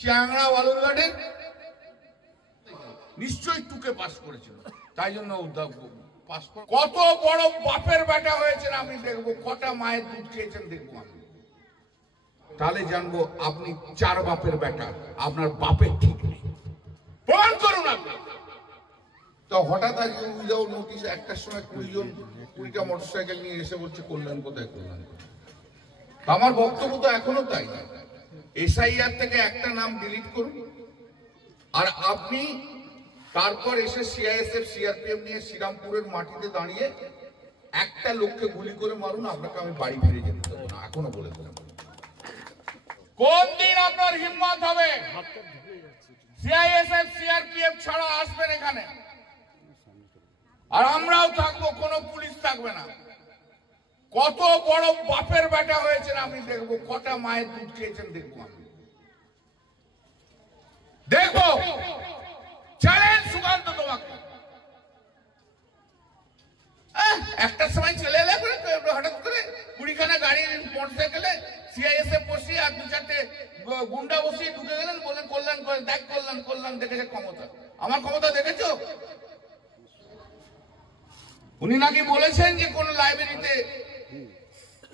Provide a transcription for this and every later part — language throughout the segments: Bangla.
চ্যাংড়া বালুরঘাটের নিশ্চয়ই টুকে পাস করেছিল, তাই জন্য পাস। কত বড় বাপের বেটা হয়েছেন আমি দেখবো, কটা মায়ের দুধ খেয়েছেন দেখবো আমি, তাহলে জানবো আপনি চার বাপের বেটা, আপনার বাপের ঠিক নেই। প্রমাণ করুন আপনি। তো হঠাৎ আজ উইদাউট নোটিশ একটার সময় 20টা মোটরসাইকেল নিয়ে এসে বলছে কল্যাণ কোথায়, কল্যাণ। আমার বক্তব্য তো এখনো তাই, এসআইআর থেকে একটা নাম ডিলিট করুন, আর আপনি তারপর এসে সিআইএসএফ সিআরপিএফ নিয়ে শ্রীরামপুরের মাটিতে দাঁড়িয়ে একটা লোককে গুলি করে মারুন, আপনাকে আমি বাড়ি ফিরে যেতে দেবো না, এখনো বলে দিলাম। কোন দিন আপনার হিম্মত হবে সিআইএসএফ সিআরপিএফ ছাড়া আসবেন এখানে, আর আমরাও থাকবো, কোনো পুলিশ থাকবে না। কত বড় বাপের বেটা হয়েছেন আমি দেখবো, কটা মায়ের দুধ খেয়েছেন দেখবো আমি, দেখবো। চ্যালেঞ্জ সুকান্ত তোমাকে। একটা সময় চলে এলে হঠাৎ করে 20খানা গাড়ি মোটরসাইকেলে সিআইএসএফ বসিয়ে আর 2-4টে গুন্ডা বসিয়ে ঢুকে গেলেন, বললেন কল্যাণ করে দেখ, কল্যাণ কল্যাণ দেখেছে ক্ষমতা। আমার ক্ষমতা দেখেছো? উনি নাকি বলেছেন যে কোন লাইব্রেরিতে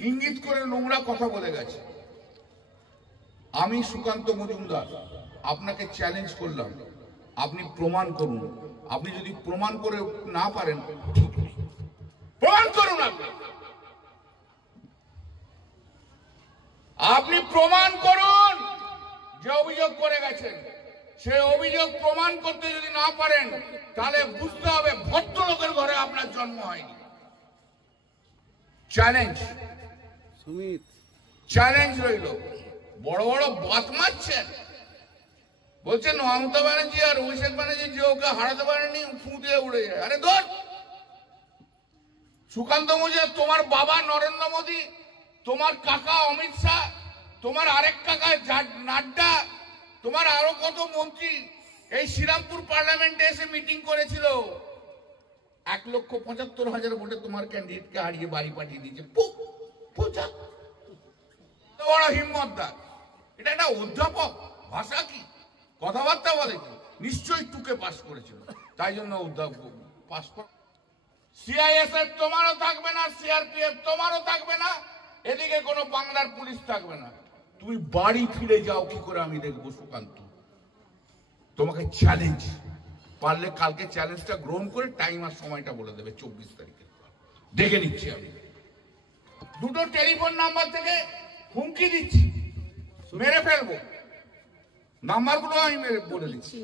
ইঙ্গিত করে নোংরা কথা বলে গেছে। আমি সুকান্ত মজুমদার আপনাকে চ্যালেঞ্জ করলাম, আপনি প্রমাণ করুন। আপনি যদি প্রমাণ করে না পারেন, ঠিক নেই, প্রমাণ করুন। আপনি প্রমাণ করুন যে অভিযোগ করে গেছেন, সে অভিযোগ প্রমাণ করতে যদি না পারেন, তাহলে বুঝতে হবে ভদ্রলোকের ঘরে আপনার জন্ম হয়নি। চ্যালেঞ্জ, চ্যালেঞ্জ রইল। বড় বড় বাত মারছেন, বলছেন মমতা ব্যানার্জি আর অভিষেক ব্যানার্জি যে ওকে হারাতে পারেনি, ফু দিয়ে উড়ে যায়। আরে ধর, সুকান্ত মজুমদার, তোমার বাবা নরেন্দ্র মোদী, তোমার কাকা অমিত শাহ, তোমার আরেক কাকা নাড্ডা, তোমার আরো কত মন্ত্রী এই শ্রীরামপুর পার্লামেন্টে এসে মিটিং করেছিল। 1,75,000 ভোটে তোমার ক্যান্ডিডেটকে হারিয়ে বাড়ি পাঠিয়ে দিয়েছে। বড় হিম্মতদার, এটা একটা অধ্যাপক, ভাষা কি, কথাবার্তা বলে কি, নিশ্চয়ই টুকে পাস করেছিল, তাই জন্য অধ্যাপক পাস। সিআইএসএফ তোমারও থাকবে না, সিআরপিএফ তোমারও থাকবে না, এদিকে কোনো বাংলার পুলিশ থাকবে না। তুমি বাড়ি ফিরে যাও কি করে আমি দেখবো সুকান্ত। তোমাকে চ্যালেঞ্জ, পারলে কালকে চ্যালেঞ্জটা গ্রহণ করে টাইম আর সময়টা বলে দেবে, 24 তারিখে দেখে নিচ্ছি আমি। দুটো টেলিফোন নাম্বার থেকে হুমকি দিচ্ছি, মেরে ফেলবো। নাম্বারগুলো আমি বলে দিচ্ছি।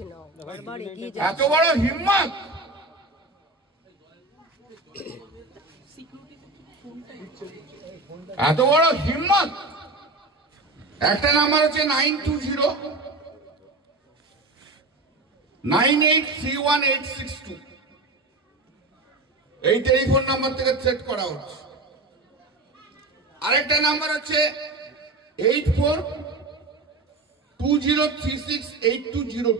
এত বড় হিম্মত, এত বড় হিম্মত। একটা নাম্বার হচ্ছে 9209831862, এই টেলিফোন নাম্বার থেকে সেট করা হচ্ছে। আরেকটা নাম্বার হচ্ছে 8420368202।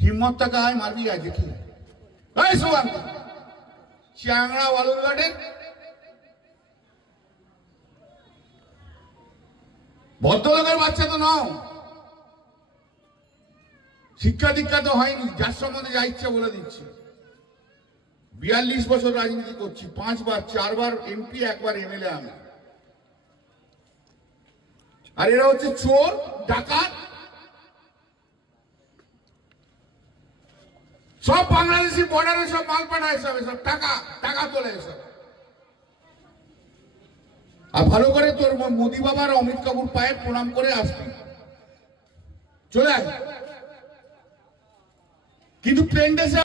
হিম্মত টাকা হয় মারবি আজ দেখি। চ্যাংড়া বালুরঘাটের ভদ্রলোকের বাচ্চা তো নাও, শিক্ষা দীক্ষা তো হয়নি, যার সম্বন্ধে যা ইচ্ছা বলে দিচ্ছি। 42 বছর রাজনীতি করছি, 5 বার 4 বার এমপি, 1 বার এমএলএ আমি। আর এরা হচ্ছে চোর, ডাকাত, সব বাংলাদেশি বর্ডারে সব মাল পাঠায়, সব এসব টাকা টাকা তোলে এসব। আর ভালো করে তোর মোদি বাবার অমিত কাপুর পায়ে প্রণাম করে আসবি, চলে আয়। কিন্তু প্লেন দেশে